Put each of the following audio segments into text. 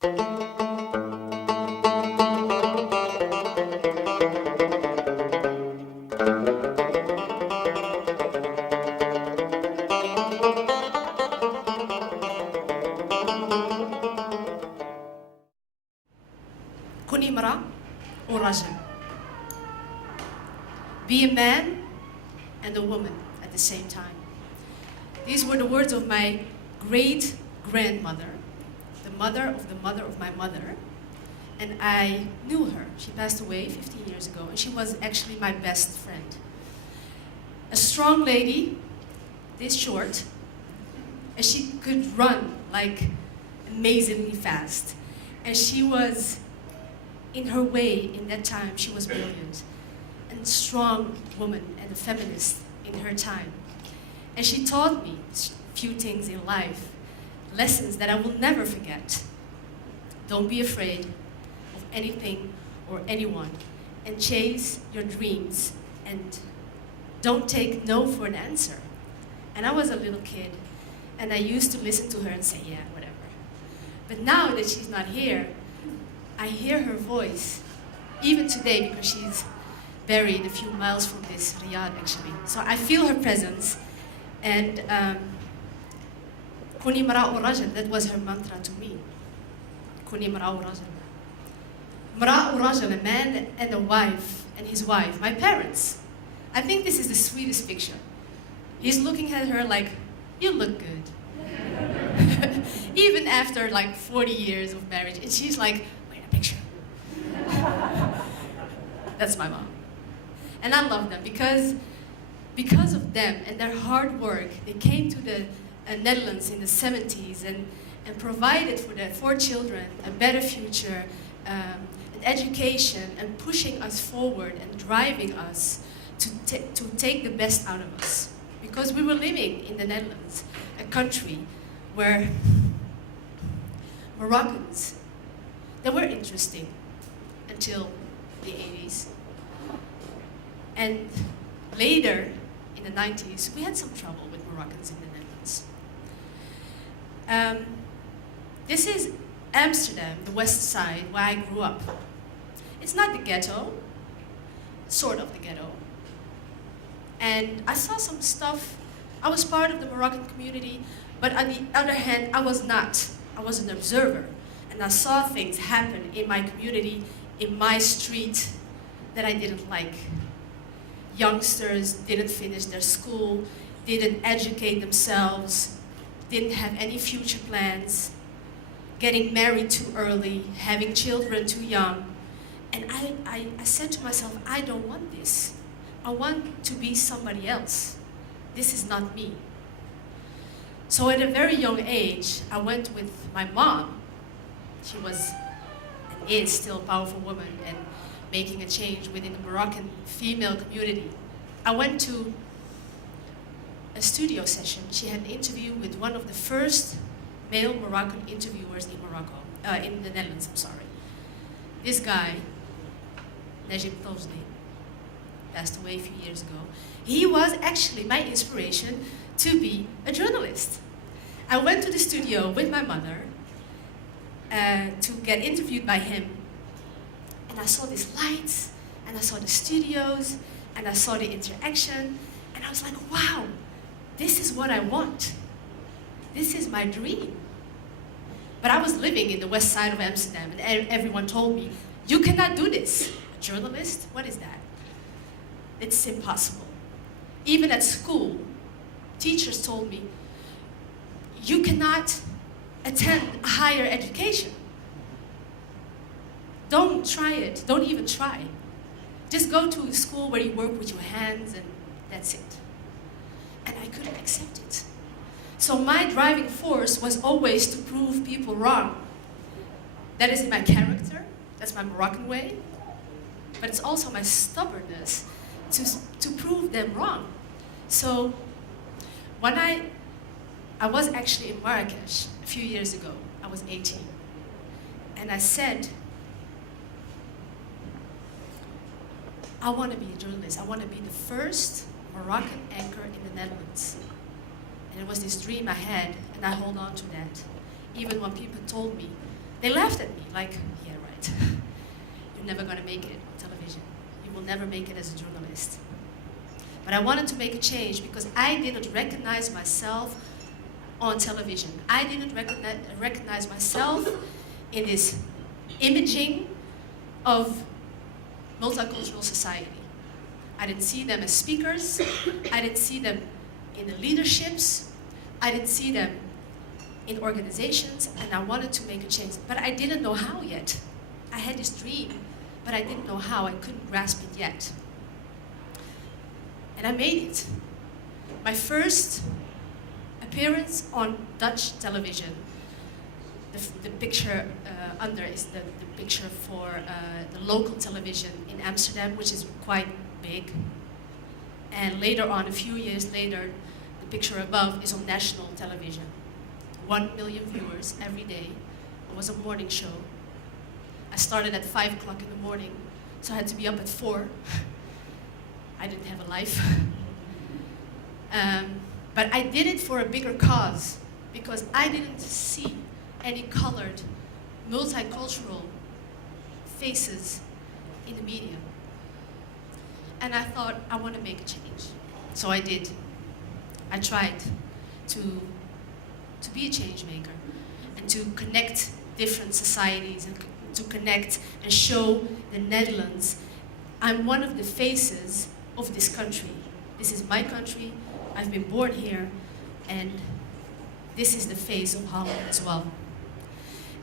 كوني امرأة ورجل. Be a man and a woman at the same time. These were the words of my great-grandmother, the mother of my mother, and I knew her. She passed away 15 years ago, and she was actually my best friend. A strong lady, this short, and she could run like amazingly fast. And she was, in her way, in that time, she was brilliant. And strong woman and a feminist in her time. And she taught me a few things in life, lessons that I will never forget. Don't be afraid of anything or anyone, and chase your dreams, and don't take no for an answer. And I was a little kid, and I used to listen to her and say, yeah, whatever. But now that she's not here, I hear her voice, even today, because she's buried a few miles from this Riyadh, actually. So I feel her presence, and Kuni mara wa rajul, that was her mantra to me. Kuni mara wa rajul. Mara wa rajul, a man and a wife, and his wife, my parents. I think this is the sweetest picture. He's looking at her like, you look good. Even after like 40 years of marriage, and she's like, wait, a picture. That's my mom. And I love them because of them and their hard work, they came to the Netherlands in the 70s and provided for their 4 children a better future, an education, and pushing us forward and driving us to take the best out of us. Because we were living in the Netherlands, a country where Moroccans, they were interesting until the 80s. And later, in the 90s, we had some trouble with Moroccans in the Netherlands. This is Amsterdam, the west side, where I grew up. It's not the ghetto, sort of the ghetto. And I saw some stuff. I was part of the Moroccan community, but on the other hand, I was not. I was an observer. And I saw things happen in my community, in my street, that I didn't like. Youngsters didn't finish their school, didn't educate themselves, didn't have any future plans, getting married too early, having children too young. And I said to myself, I don't want this. I want to be somebody else. This is not me. So at a very young age, I went with my mom. She was and is still a powerful woman and making a change within the Moroccan female community. I went to a studio session. She had an interview with one of the first male Moroccan interviewers in Morocco, in the Netherlands, I'm sorry. This guy, Najib Tosli, passed away a few years ago. He was actually my inspiration to be a journalist. I went to the studio with my mother to get interviewed by him. And I saw these lights, and I saw the studios, and I saw the interaction, and I was like, wow, this is what I want. This is my dream. But I was living in the west side of Amsterdam, and everyone told me, you cannot do this. A journalist? What is that? It's impossible. Even at school, teachers told me, you cannot attend higher education. Don't try it. Don't even try. Just go to a school where you work with your hands and that's it. And I couldn't accept it. So my driving force was always to prove people wrong. That is in my character. That's my Moroccan way. But it's also my stubbornness to prove them wrong. So when I was actually in Marrakesh a few years ago. I was 18. And I said, I want to be a journalist. I want to be the first Moroccan anchor in the Netherlands. And it was this dream I had, and I hold on to that. Even when people told me, They laughed at me, like, yeah, right. You're never gonna make it on television. You will never make it as a journalist. But I wanted to make a change because I didn't recognize myself on television. I didn't recognize myself in this imaging of multicultural society. I didn't see them as speakers. I didn't see them in the leaderships. I didn't see them in organizations, and I wanted to make a change. But I didn't know how yet. I had this dream, but I didn't know how. I couldn't grasp it yet. And I made it. My first appearance on Dutch television, the picture under is the picture for the local television in Amsterdam, which is quite big. And later on, a few years later, the picture above is on national television. 1 million viewers every day. It was a morning show. I started at 5 o'clock in the morning, so I had to be up at 4. I didn't have a life. But I did it for a bigger cause, because I didn't see any colored, multicultural faces in the media. And I thought, I want to make a change. So I did. I tried to be a change maker and to connect different societies and to connect and show the Netherlands. I'm one of the faces of this country. This is my country. I've been born here, and this is the face of Holland as well.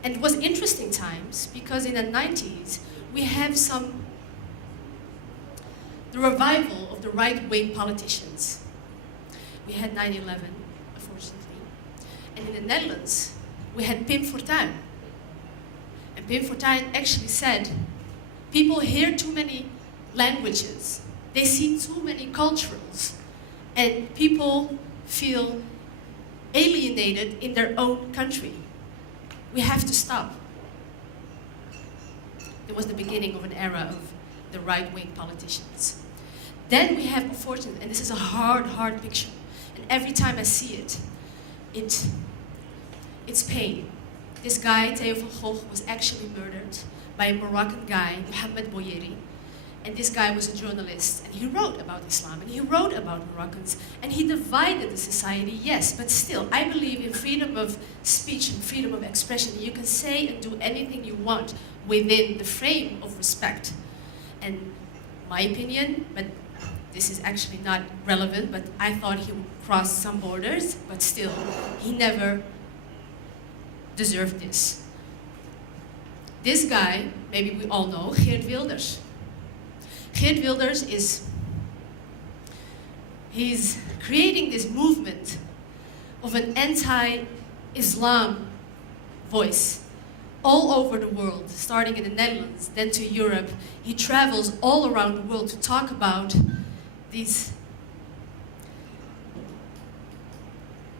And it was interesting times, because in the 90s, we have the revival of the right-wing politicians. We had 9/11, unfortunately. And in the Netherlands, we had Pim Fortuyn. And Pim Fortuyn actually said, people hear too many languages. They see too many cultures. And people feel alienated in their own country. We have to stop. It was the beginning of an era of the right-wing politicians. Then we have, unfortunately, and this is a hard picture, and every time I see it, it's pain. This guy, Theo van Gogh, was actually murdered by a Moroccan guy, Mohamed Bouyeri. And this guy was a journalist, and he wrote about Islam, and he wrote about Moroccans, and he divided the society, yes, but still, I believe in freedom of speech and freedom of expression. You can say and do anything you want within the frame of respect. And my opinion, but this is actually not relevant, but I thought he crossed some borders, but still, he never deserved this. This guy, maybe we all know, Geert Wilders. Geert Wilders he's creating this movement of an anti-Islam voice all over the world, starting in the Netherlands, then to Europe. He travels all around the world to talk about these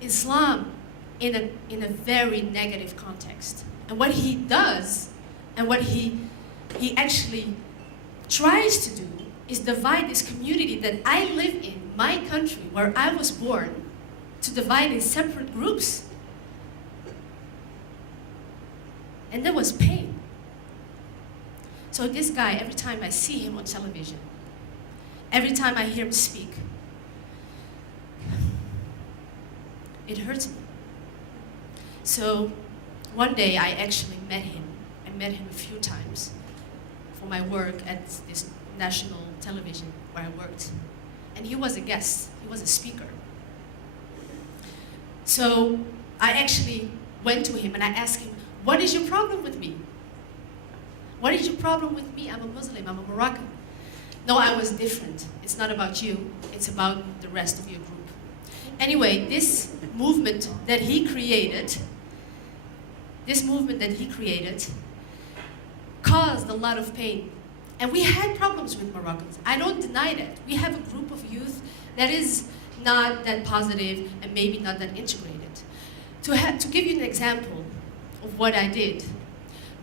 Islam in a very negative context. And what he does, and what he actually tries to do, is divide this community that I live in, my country, where I was born, to divide in separate groups. And there was pain. So this guy, every time I see him on television, every time I hear him speak, it hurts me. So one day I actually met him. I met him a few times for my work at this national television where I worked. And he was a guest, he was a speaker. So I actually went to him and I asked him, what is your problem with me? What is your problem with me? I'm a Muslim, I'm a Moroccan. No, I was different. It's not about you, it's about the rest of your group. Anyway, this movement that he created, caused a lot of pain. And we had problems with Moroccans. I don't deny that. We have a group of youth that is not that positive and maybe not that integrated. To give you an example of what I did,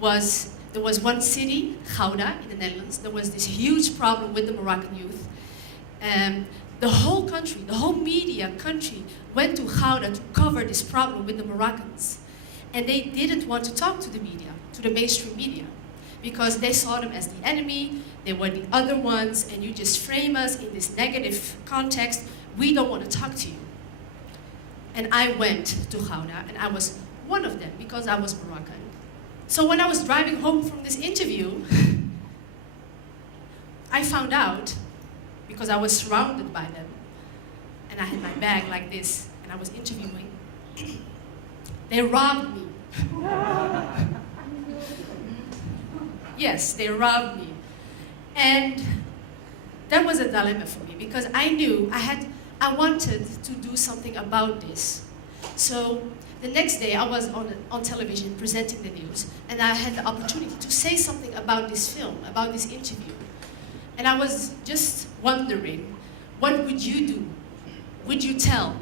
there was one city, Gouda, in the Netherlands. There was this huge problem with the Moroccan youth. The whole country, the whole media country went to Gouda to cover this problem with the Moroccans. And they didn't want to talk to the media. the mainstream media, because they saw them as the enemy, they were the other ones, and you just frame us in this negative context. We don't want to talk to you. And I went to Gouda, and I was one of them because I was Moroccan. So when I was driving home from this interview, I found out, because I was surrounded by them, and I had my bag like this, and I was interviewing, they robbed me. Yes, they robbed me. And that was a dilemma for me, because I knew I wanted to do something about this. So the next day I was on television presenting the news, and I had the opportunity to say something about this film, about this interview. And I was just wondering, what would you do? Would you tell?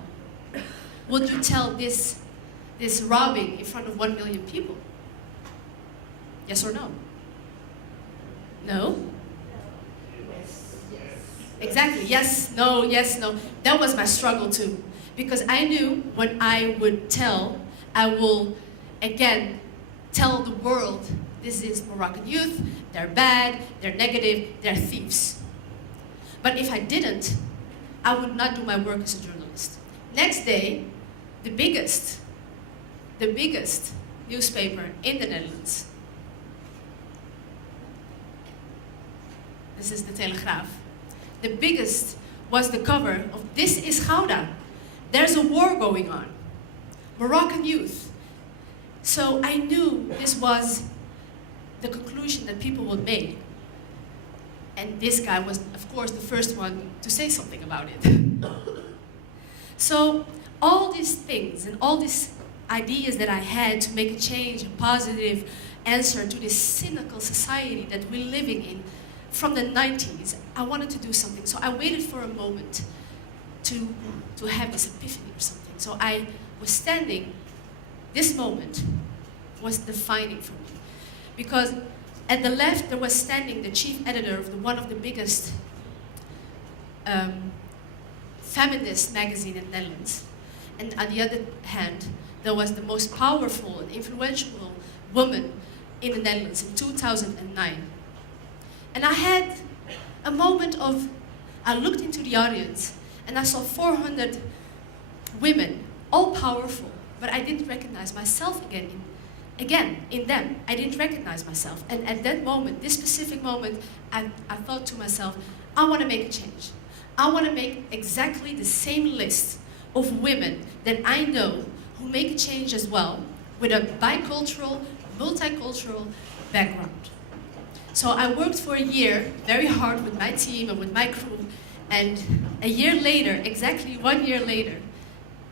Would you tell this robbing in front of 1 million people? Yes or no? No? Exactly, yes, no, yes, no. That was my struggle too. Because I knew when I would tell, I will, again, tell the world, this is Moroccan youth, they're bad, they're negative, they're thieves. But if I didn't, I would not do my work as a journalist. Next day, the biggest newspaper in the Netherlands, this is the Telegraaf, the biggest was the cover of "This is Gouda. There's a war going on. Moroccan youth." So I knew this was the conclusion that people would make. And this guy was, of course, the first one to say something about it. So all these things and all these ideas that I had to make a change, a positive answer to this cynical society that we're living in, from the 90s, I wanted to do something. So I waited for a moment to have this epiphany or something. So I was standing, this moment was defining for me. Because at the left, there was standing the chief editor of one of the biggest feminist magazine in the Netherlands. And on the other hand, there was the most powerful and influential woman in the Netherlands in 2009. And I had a moment of, I looked into the audience and I saw 400 women, all powerful, but I didn't recognize myself again in them. I didn't recognize myself. And at that moment, this specific moment, I thought to myself, I want to make a change. I want to make exactly the same list of women that I know who make a change as well, with a bicultural, multicultural background. So I worked for a year, very hard with my team and with my crew, and a year later, exactly 1 year later,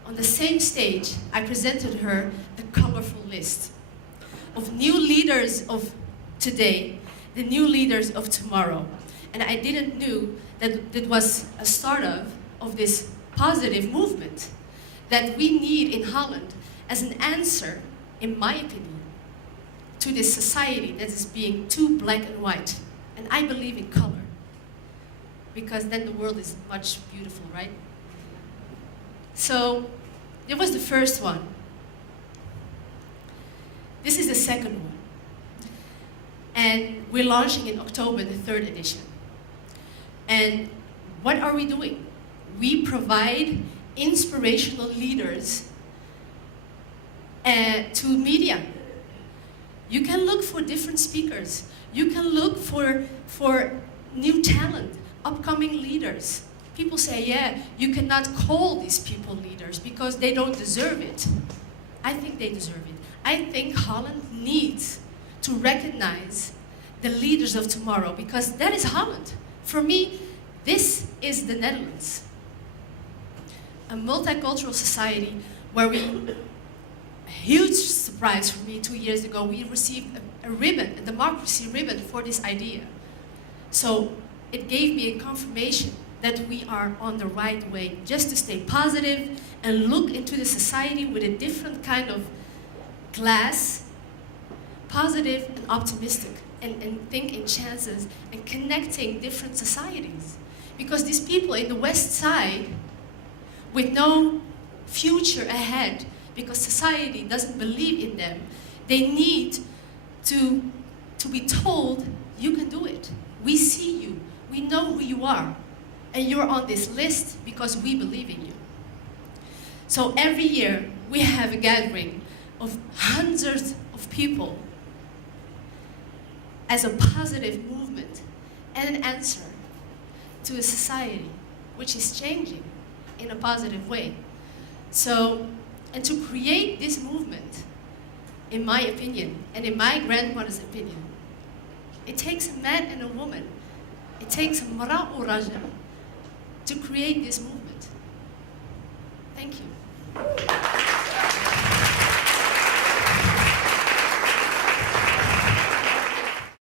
on the same stage, I presented her the colorful list of new leaders of today, the new leaders of tomorrow. And I didn't know that it was a start of this positive movement that we need in Holland as an answer, in my opinion, to this society that is being too black and white. And I believe in color, because then the world is much beautiful, right? So, it was the first one. This is the second one. And we're launching in October the 3rd edition. And what are we doing? We provide inspirational leaders to media. You can look for different speakers. You can look for new talent, upcoming leaders. People say, yeah, you cannot call these people leaders because they don't deserve it. I think they deserve it. I think Holland needs to recognize the leaders of tomorrow, because that is Holland. For me, this is the Netherlands. A multicultural society where a huge surprise for me 2 years ago, we received a ribbon, a democracy ribbon for this idea. So it gave me a confirmation that we are on the right way, just to stay positive and look into the society with a different kind of glass, positive and optimistic, and think in chances and connecting different societies. Because these people in the West Side, with no future ahead, because society doesn't believe in them, they need to be told, you can do it. We see you. We know who you are. And you're on this list because we believe in you. So every year, we have a gathering of hundreds of people as a positive movement and an answer to a society which is changing in a positive way. So, and to create this movement, in my opinion, and in my grandmother's opinion, it takes a man and a woman. It takes mara or raja to create this movement. Thank you.